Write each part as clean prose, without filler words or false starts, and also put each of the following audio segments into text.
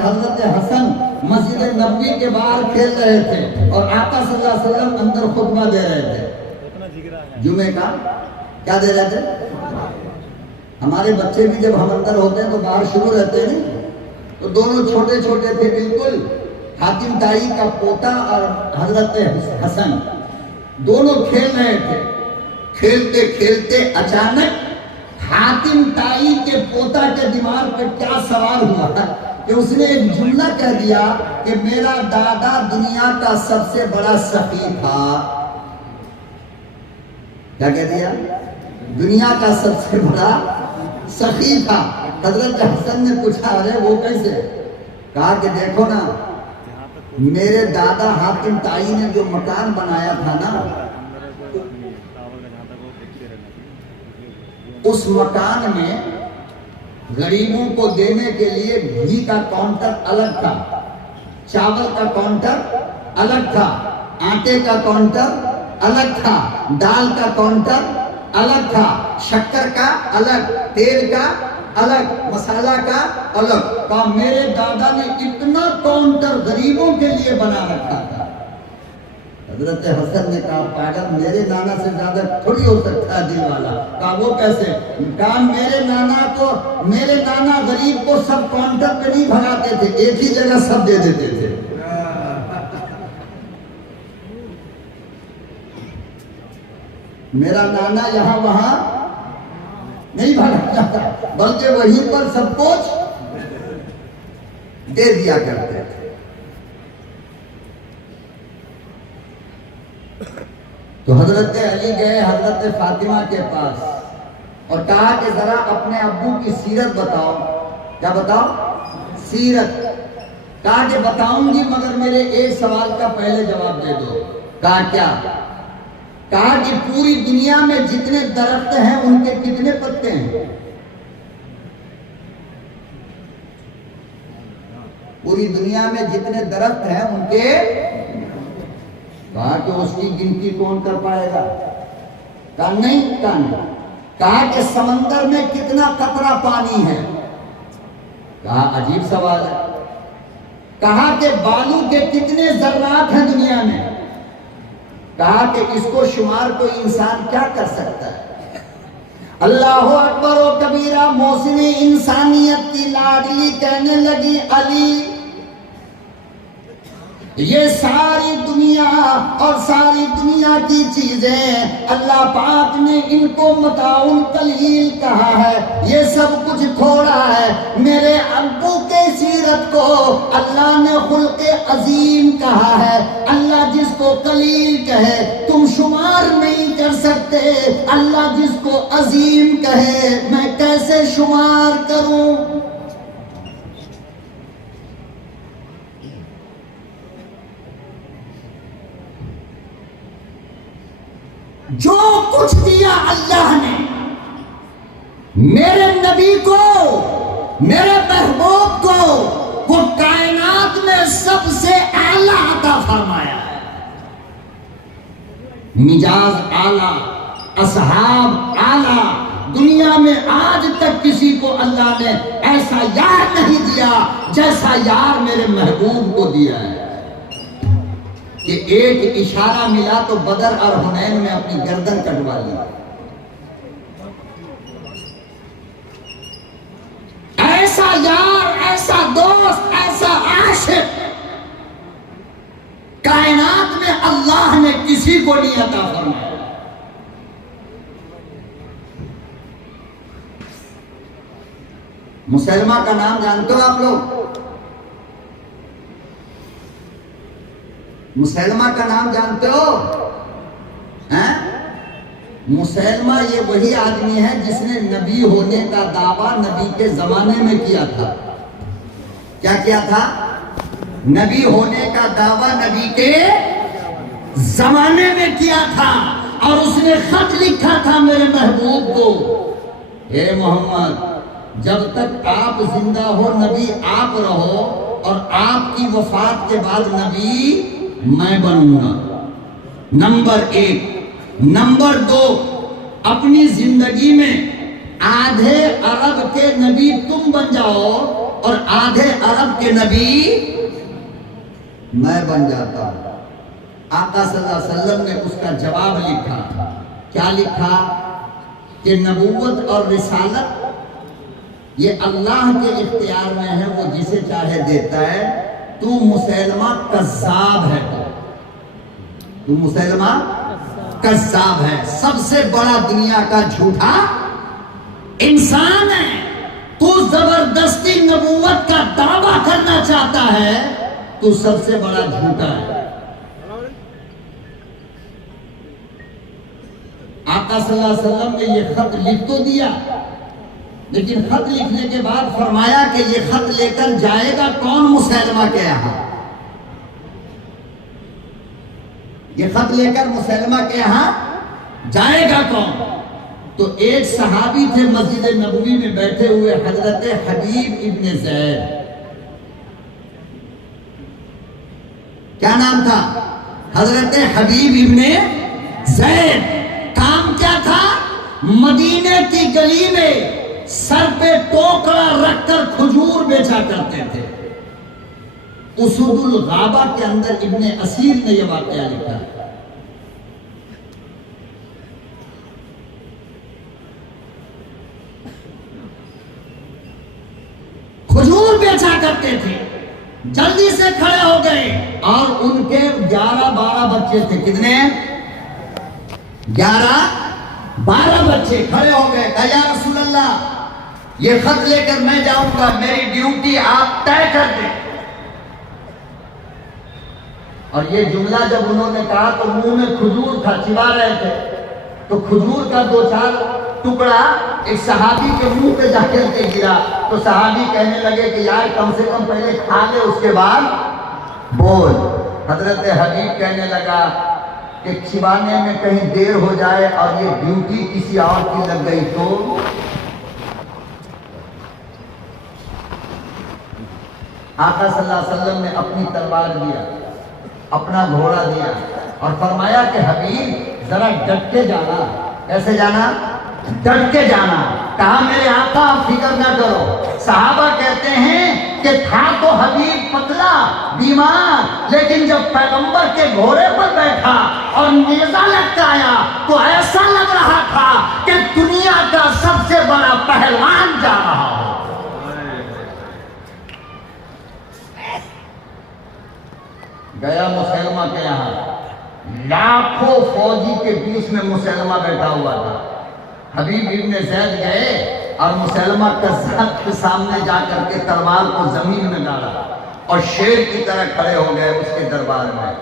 حضرت حسن مسجد نبوی کے باہر کھیل رہے تھے اور آقا صلی اللہ علیہ وسلم اندر خطبہ دے رہے تھے جمعے کا. کیا دے رہے تھے؟ ہمارے بچے بھی جب ہم اندر ہوتے ہیں تو باہر شروع رہتے ہیں، تو دونوں چھوٹے چھوٹے تھے بالکل. حاتم تائی کا پوتا اور حضرت حسن دونوں کھیل رہے تھے. کھیلتے کھیلتے اچانک حاتم تائی کے پوتا کے دماغ پہ کیا سوار ہوا تھا کہ اس نے ایک جملہ کہہ دیا کہ میرا دادا دنیا کا سب سے بڑا سخی تھا. کیا کہہ دیا؟ دنیا کا سب سے بڑا سخی تھا. حضرت حسن نے پوچھا ارے وہ کیسے؟ کہا کہ دیکھو نا، میرے دادا حاتم تائی نے جو مکان بنایا تھا نا، اس مکان میں غریبوں کو دینے کے لیے گھی کا کاؤنٹر الگ تھا، چاول کا کاؤنٹر الگ تھا، آٹے کا کاؤنٹر الگ تھا، دال کا کاؤنٹر الگ تھا، شکر کا الگ، تیل کا الگ، مسالہ کا الگ. کہا میرے دادا نے اتنا کاؤنٹر غریبوں کے لیے بنا رکھا تھا. حضرت حسن نے کہا پاگل، میرے نانا سے زیادہ تھوڑی ہو سکتا ہے دل والا. کہا وہ کیسے؟ کہا میرے نانا غریب کو سب کاؤنٹر پہ نہیں بھگاتے تھے، ایک ہی جگہ سب دے دیتے تھے. میرا نانا یہاں وہاں نہیں بھگا جاتا، بلکہ وہیں پر سب کچھ دے دیا کرتے تھے. تو حضرت علی گئے حضرت فاطمہ کے پاس اور کہا کہ ذرا اپنے ابو کی سیرت بتاؤ. کیا بتاؤ؟ سیرت. کہا کہ بتاؤں گی مگر میرے ایک سوال کا پہلے جواب دے دو. کہا کیا؟ کہا کہ پوری دنیا میں جتنے درخت ہیں ان کے کتنے پتے ہیں؟ پوری دنیا میں جتنے درخت ہیں ان کے. کہا کہ اس کی گنتی کون کر پائے گا؟ کہا نہیں. کہا کہ سمندر میں کتنا قطرہ پانی ہے؟ کہا عجیب سوال ہے. کہا کہ بالو کے کتنے ذرات ہیں دنیا میں؟ کہا کہ اس کو شمار کوئی انسان کیا کر سکتا ہے؟ اللہ اکبر و کبیرہ. محسن انسانیت کی لاڈلی کہنے لگی علی یہ ساری دنیا اور ساری دنیا کی چیزیں اللہ پاک نے ان کو متاع قلیل کہا ہے، یہ سب کچھ کھوڑا ہے. میرے ابو کے سیرت کو اللہ نے خلق عظیم کہا ہے. اللہ جس کو قلیل کہے تم شمار نہیں کر سکتے، اللہ جس کو عظیم کہے میں کیسے شمار کروں؟ جو کچھ دیا اللہ نے میرے نبی کو، میرے محبوب کو، وہ کائنات میں سب سے اعلیٰ عطا فرمایا ہے. مزاج اعلیٰ، اصحاب اعلیٰ. دنیا میں آج تک کسی کو اللہ نے ایسا یار نہیں دیا جیسا یار میرے محبوب کو دیا ہے کہ ایک اشارہ ملا تو بدر اور حنین میں اپنی گردن کٹوا لی. ایسا یار، ایسا دوست، ایسا عاشق کائنات میں اللہ نے کسی کو نہیں عطا فرمایا. مسلمہ کا نام جانتے ہو آپ لوگ؟ مسلمہ کا نام جانتے ہو؟ مسلمہ یہ وہی آدمی ہے جس نے نبی ہونے کا دعویٰ نبی کے زمانے میں کیا تھا. کیا کیا تھا؟ نبی ہونے کا دعویٰ نبی کے زمانے میں کیا تھا اور اس نے خط لکھا تھا میرے محبوب کو، اے محمد جب تک آپ زندہ ہو نبی آپ رہو اور آپ کی وفات کے بعد نبی میں بنوں گا. نمبر 1. نمبر 2، اپنی زندگی میں آدھے عرب کے نبی تم بن جاؤ اور آدھے عرب کے نبی میں بن جاتا ہوں۔ آقا صلی اللہ علیہ وسلم نے اس کا جواب لکھا۔ کیا لکھا؟ کہ نبوت اور رسالت یہ اللہ کے اختیار میں ہے، وہ جسے چاہے دیتا ہے۔ تو مسیلمہ کذاب ہے، تو مسیلمہ کذاب ہے، سب سے بڑا دنیا کا جھوٹا انسان ہے۔ تو زبردستی نبوت کا دعویٰ کرنا چاہتا ہے، تو سب سے بڑا جھوٹا ہے۔ آقا صلی اللہ علیہ وسلم نے یہ خط لکھ تو دیا، لیکن خط لکھنے کے بعد فرمایا کہ یہ خط لے کر جائے گا کون مسیلمہ کے یہاں؟ یہ خط لے کر مسیلمہ کے یہاں جائے گا کون؟ تو ایک صحابی تھے مسجد نبوی میں بیٹھے ہوئے، حضرت حبیب ابن زید۔ کیا نام تھا؟ حضرت حبیب ابن زید۔ کام کیا تھا؟ مدینے کی گلی میں سر پہ ٹوکرا رکھ کر کھجور بیچا کرتے تھے۔ اسود الغابہ کے اندر ابن اسیر نے یہ واقعہ لکھا۔ کھجور بیچا کرتے تھے، جلدی سے کھڑے ہو گئے، اور ان کے 11-12 بچے تھے۔ کتنے؟ 11-12 بچے کھڑے ہو گئے۔ کہا یا رسول اللہ، یہ خط لے کر میں جاؤں گا، میری ڈیوٹی آپ طے کر دیں۔ اور یہ جملہ جب انہوں نے کہا تو منہ میں کھجور تھا، چبا رہے تھے، تو کھجور کا 2-4 ٹکڑا ایک صحابی کے منہ پہ جا کر کے گرا۔ تو صحابی کہنے لگے کہ یار کم سے کم پہلے کھا لے، اس کے بعد بول۔ حضرت حبیب کہنے لگا کہ چبانے میں کہیں دیر ہو جائے اور یہ ڈیوٹی کسی اور کی لگ گئی تو؟ آقا صلی اللہ علیہ وسلم نے اپنی تلوار دیا، اپنا گھوڑا دیا، اور فرمایا کہ حبیب ذرا ڈٹ کے جانا۔ کیسے جانا؟ ڈٹ کے جانا۔ کہا میرے آقا آپ فکر نہ کرو۔ صحابہ کہتے ہیں کہ تھا تو حبیب پتلا بیمار، لیکن جب پیغمبر کے گھوڑے پر بیٹھا اور نیزہ لٹکایا تو ایسا لگ رہا تھا کہ دنیا کا سب سے بڑا پہلوان جا رہا ہو۔ گیا مسیلمہ کے یہاں، لاکھوں فوجی کے بیچ میں مسیلمہ بیٹھا ہوا تھا۔ حبیب ابن زید گئے اور مسیلمہ کذاب کے سامنے جا کر کے تلوار کو زمین میں ڈالا اور شیر کی طرح کھڑے ہو گئے اس کے دربار میں۔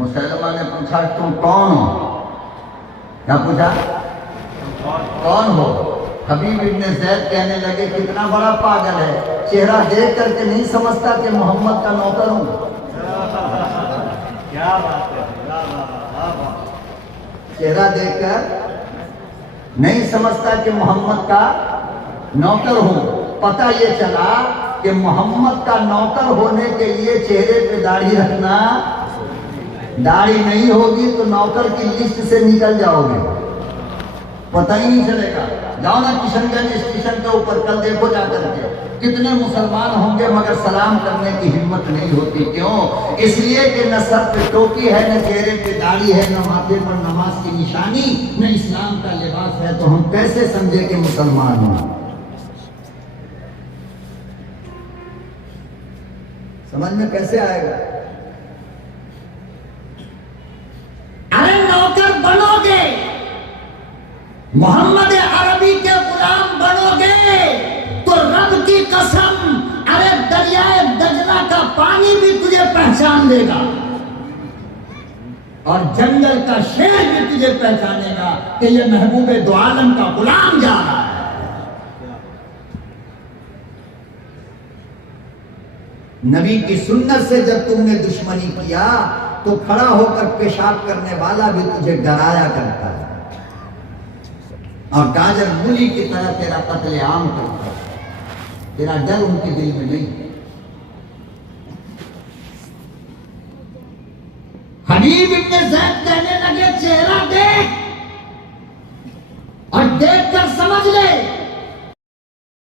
مسیلمہ نے پوچھا تم کون ہو؟ کیا پوچھا؟ کون ہو؟ حبیب ابن زید کہنے لگے کتنا بڑا پاگل ہے، چہرہ دیکھ کر کے نہیں سمجھتا کہ محمد کا نوکر ہوں۔ چہرہ دیکھ کر نہیں سمجھتا کہ محمد کا نوکر ہوں۔ پتہ یہ چلا کہ محمد کا نوکر ہونے کے لیے چہرے پہ داڑھی رکھنا، داڑھی نہیں ہوگی تو نوکر کی لسٹ سے نکل جاؤ گے، پتہ ہی نہیں چلے گا۔ جاؤ نا کشن گنج اسٹیشن کے اوپر، کل دیکھو جا کر کے کتنے مسلمان ہوں گے مگر سلام کرنے کی ہمت نہیں ہوتی۔ کیوں؟ اس لیے کہ نہ سر پہ ٹوپی ہے، نہ چہرے پہ داڑھی ہے، نہ ماتھے پر نماز کی نشانی، نہ اسلام کا لباس ہے، تو ہم کیسے سمجھے کہ مسلمان ہوں؟ سمجھ میں کیسے آئے گا؟ ارے نوکر بنو گے، محمد عربی کے غلام بنو گے تو رب کی قسم ارے دریائے دجلہ کا پانی بھی تجھے پہچان لے گا، اور جنگل کا شیر بھی تجھے پہچانے گا کہ یہ محبوب دو عالم کا غلام جا رہا ہے۔ نبی کی سنت سے جب تم نے دشمنی کیا تو کھڑا ہو کر پیشاب کرنے والا بھی تجھے ڈرایا کرتا ہے، اور گاجر مولی کی طرح تیرا قتل عام کرتا ہے، تیرا ڈر ان کے دل میں نہیں۔ حبیب ابن زید کہنے لگے چہرہ دیکھ،